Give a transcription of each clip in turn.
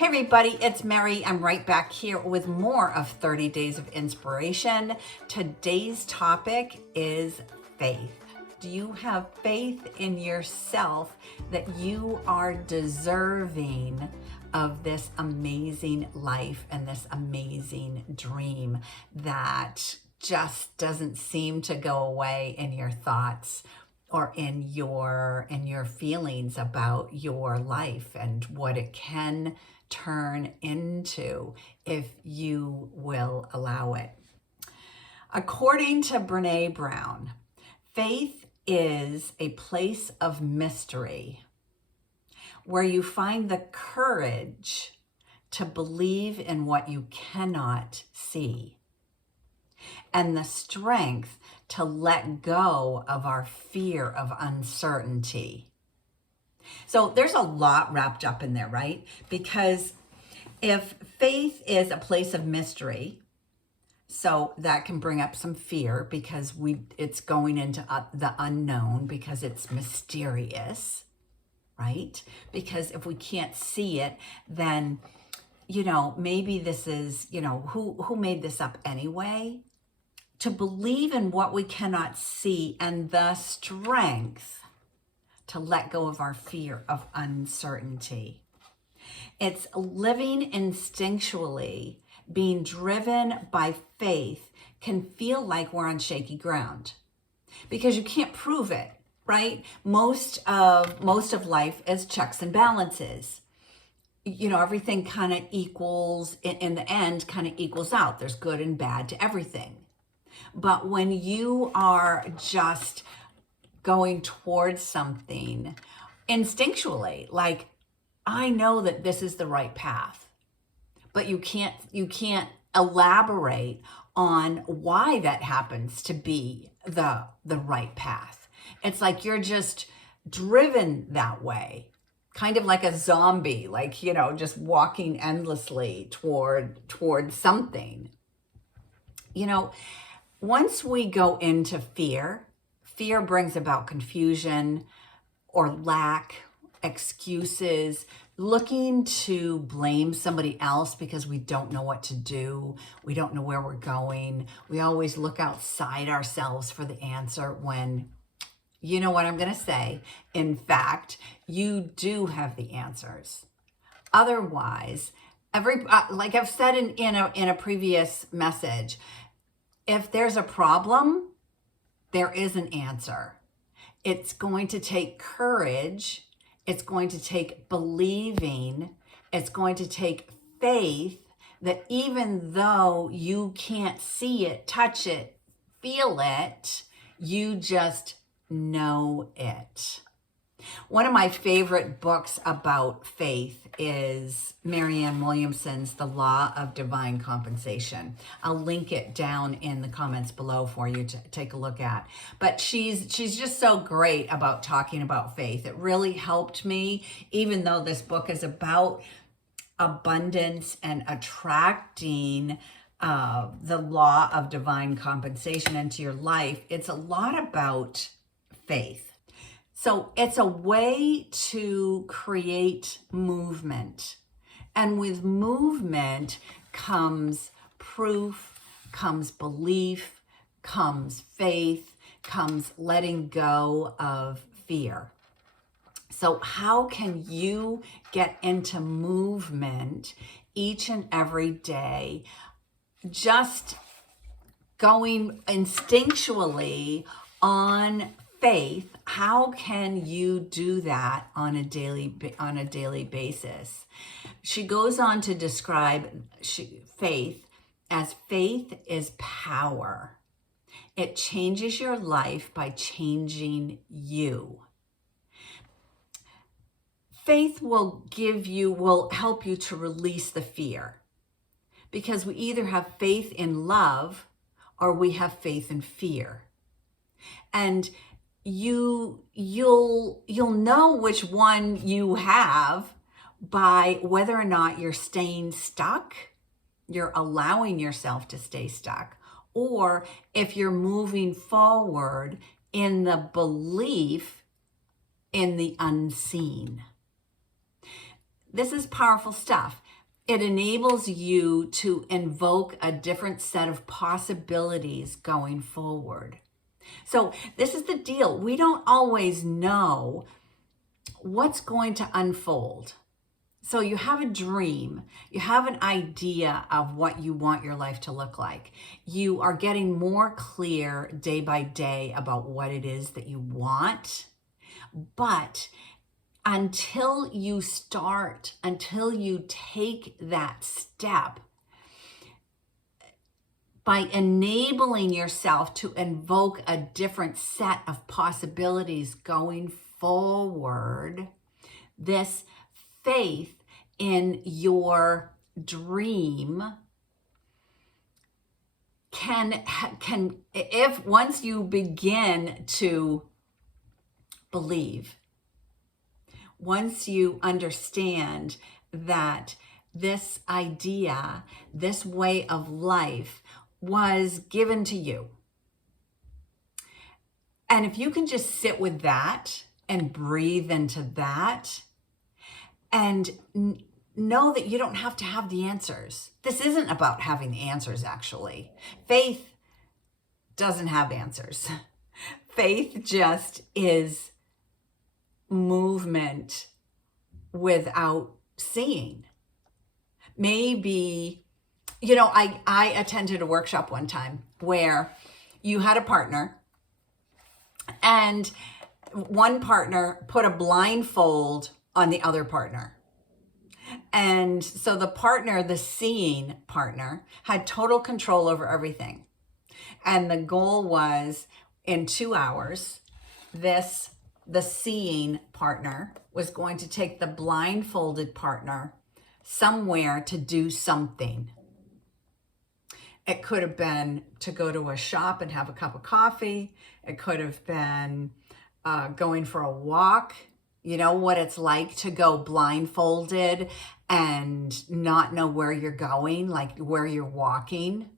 Hey everybody, it's Mary. I'm right back here with more of 30 Days of Inspiration. Today's topic is faith. Do you have faith in yourself that you are deserving of this amazing life and this amazing dream that just doesn't seem to go away in your thoughts or in your feelings about your life and what it can turn into if you will allow it? According to Brene Brown, faith is a place of mystery where you find the courage to believe in what you cannot see and the strength to let go of our fear of uncertainty. So there's a lot wrapped up in there, right? Because if faith is a place of mystery, so that can bring up some fear because it's going into the unknown because it's mysterious, right? Because if we can't see it, then, maybe this is, who made this up anyway? To believe in what we cannot see and the strength to let go of our fear of uncertainty. It's living instinctually, being driven by faith can feel like we're on shaky ground because you can't prove it, right? Most of life is checks and balances. Everything kind of equals, in the end, kind of equals out. There's good and bad to everything. But when you are just going towards something instinctually, like, I know that this is the right path, but you can't elaborate on why that happens to be the right path. It's like you're just driven that way, kind of like a zombie, like, just walking endlessly toward something. Once we go into fear brings about confusion or lack, excuses, looking to blame somebody else because we don't know what to do. We don't know where we're going. We always look outside ourselves for the answer when, you know what I'm going to say? In fact, you do have the answers. Otherwise, like I've said in a previous message, if there's a problem, there is an answer. It's going to take courage. It's going to take believing. It's going to take faith that even though you can't see it, touch it, feel it, you just know it. One of my favorite books about faith is Marianne Williamson's The Law of Divine Compensation. I'll link it down in the comments below for you to take a look at. But she's just so great about talking about faith. It really helped me, even though this book is about abundance and attracting the law of divine compensation into your life. It's a lot about faith. So it's a way to create movement. And with movement comes proof, comes belief, comes faith, comes letting go of fear. So how can you get into movement each and every day, just going instinctually on faith? How can you do that on a daily basis? She goes on to describe faith as faith is power. It changes your life by changing you. Faith will help you to release the fear, because we either have faith in love or we have faith in fear. And you'll know which one you have by whether or not you're staying stuck, you're allowing yourself to stay stuck, or if you're moving forward in the belief in the unseen. This is powerful stuff. It enables you to invoke a different set of possibilities going forward. So this is the deal. We don't always know what's going to unfold. So you have a dream, you have an idea of what you want your life to look like. You are getting more clear day by day about what it is that you want. But until you take that step, by enabling yourself to invoke a different set of possibilities going forward, this faith in your dream can if once you begin to believe, once you understand that this idea, this way of life was given to you. And if you can just sit with that and breathe into that and know that you don't have to have the answers. This isn't about having the answers, actually. Faith doesn't have answers. Faith just is movement without seeing. Maybe, I attended a workshop one time where you had a partner and one partner put a blindfold on the other partner. And so the seeing partner, had total control over everything. And the goal was in 2 hours, the seeing partner was going to take the blindfolded partner somewhere to do something. It could have been to go to a shop and have a cup of coffee. It could have been going for a walk. You know what it's like to go blindfolded and not know where you're going, like where you're walking.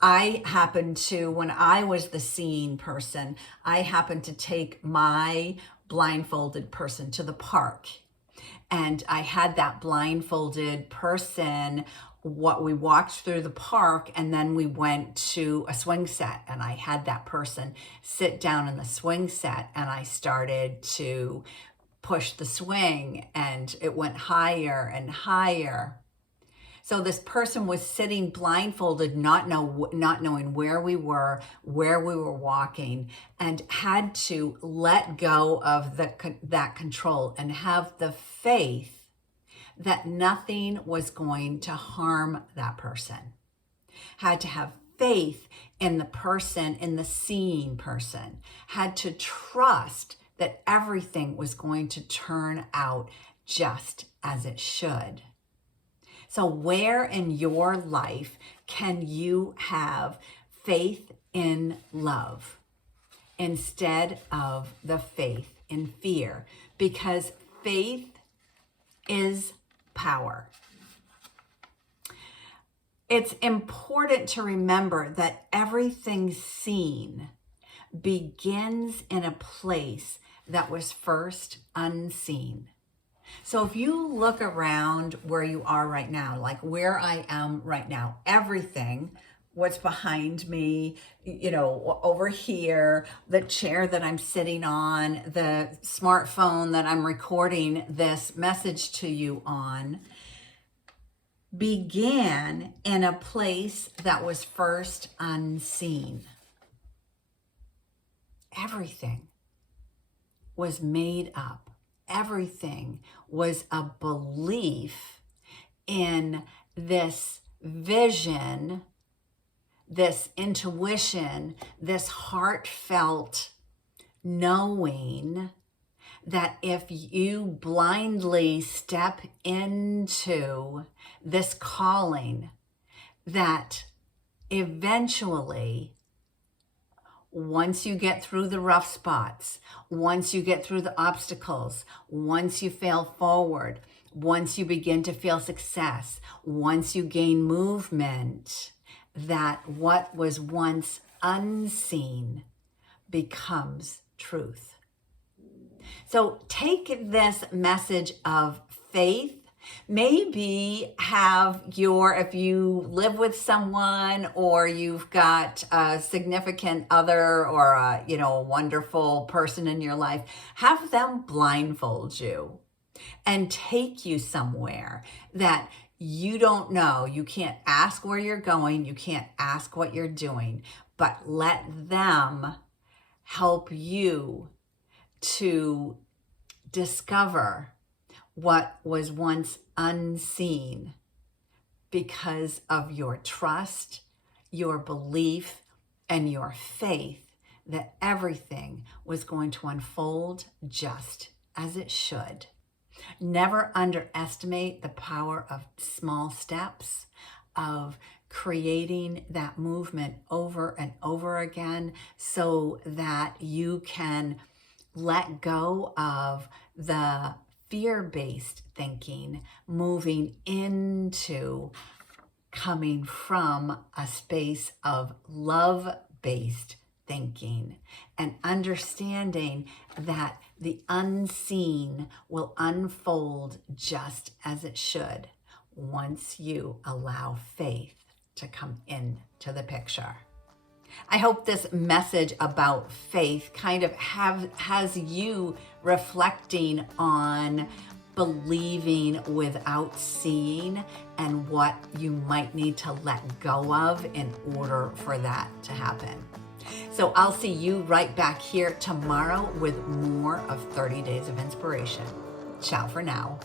I happened to, when I was the seeing person, I happened to take my blindfolded person to the park. And I had that blindfolded person, we walked through the park, and then we went to a swing set, and I had that person sit down in the swing set, and I started to push the swing, and it went higher and higher. So this person was sitting blindfolded, not knowing where we were walking, and had to let go of that control and have the faith that nothing was going to harm that person. Had to have faith in the person, in the seeing person. Had to trust that everything was going to turn out just as it should. So where in your life can you have faith in love instead of the faith in fear? Because faith is power. It's important to remember that everything seen begins in a place that was first unseen. So if you look around where you are right now, like where I am right now, everything, what's behind me, over here, the chair that I'm sitting on, the smartphone that I'm recording this message to you on, began in a place that was first unseen. Everything was made up. Everything was a belief in this vision, this intuition, this heartfelt knowing that if you blindly step into this calling, that eventually, once you get through the rough spots, once you get through the obstacles, once you fail forward, once you begin to feel success, once you gain movement, that what was once unseen becomes truth. So take this message of faith Maybe if you live with someone or you've got a significant other or a wonderful person in your life, have them blindfold you and take you somewhere that you don't know. You can't ask where you're going. You can't ask what you're doing, but let them help you to discover what was once unseen because of your trust, your belief, and your faith that everything was going to unfold just as it should. Never underestimate the power of small steps, of creating that movement over and over again so that you can let go of the fear-based thinking, moving into coming from a space of love-based thinking and understanding that the unseen will unfold just as it should once you allow faith to come into the picture. I hope this message about faith kind of has you reflecting on believing without seeing and what you might need to let go of in order for that to happen. So I'll see you right back here tomorrow with more of 30 Days of Inspiration. Ciao for now.